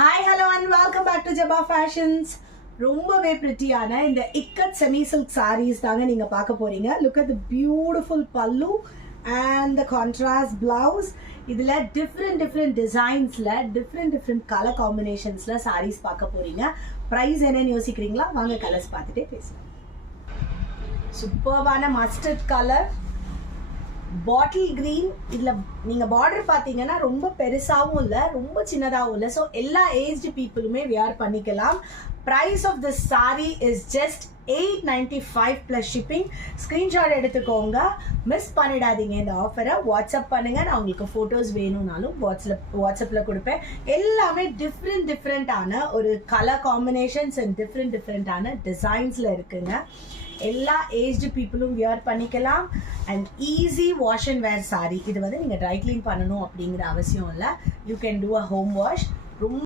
Hi, hello and welcome back to Jabba Fashions. ரொம்பவே பிரிட்டியான இந்த ikat semi silk sarees தாங்க நீங்க பார்க்க போறீங்க. Look at the beautiful pallu and the contrast blouse. இதுல different designsல different color combinationsல sarees பார்க்க போறீங்க. Price என்னன்னு யோசிக்கிறீங்களா? வாங்க கலர்ஸ் பார்த்துட்டே பேசலாம். சூப்பர்வான மஸ்டர்ட் கலர், பாட்டில் கிரீன். இதில் நீங்கள் பார்டர் பார்த்தீங்கன்னா ரொம்ப பெருசாகவும் இல்லை, ரொம்ப சின்னதாகவும் இல்லை. ஸோ எல்லா ஏஜ்டு பீப்புளுமே வியர் பண்ணிக்கலாம். Price of this sari is just $895 plus shipping. Screenshot எடுத்துக்கோங்க, மிஸ் பண்ணிடாதீங்க இந்த ஆஃபரை. வாட்ஸ்அப் பண்ணுங்கள், நான் உங்களுக்கு ஃபோட்டோஸ் வேணும்னாலும் வாட்ஸ்அப்பில் கொடுப்பேன். எல்லாமே டிஃப்ரெண்ட்டான ஒரு கலர் காம்பினேஷன்ஸ் அண்ட் டிஃப்ரெண்ட்டான டிசைன்ஸில் இருக்குங்க. எல்லா ஏஜ்டு பீப்புளும் வியர் பண்ணிக்கலாம். And easy wash and where sari. இது வந்து நீங்கள் ட்ரை க்ளீன் பண்ணணும் அப்படிங்கிற அவசியம் இல்லை. You can do a home wash. ரொம்ப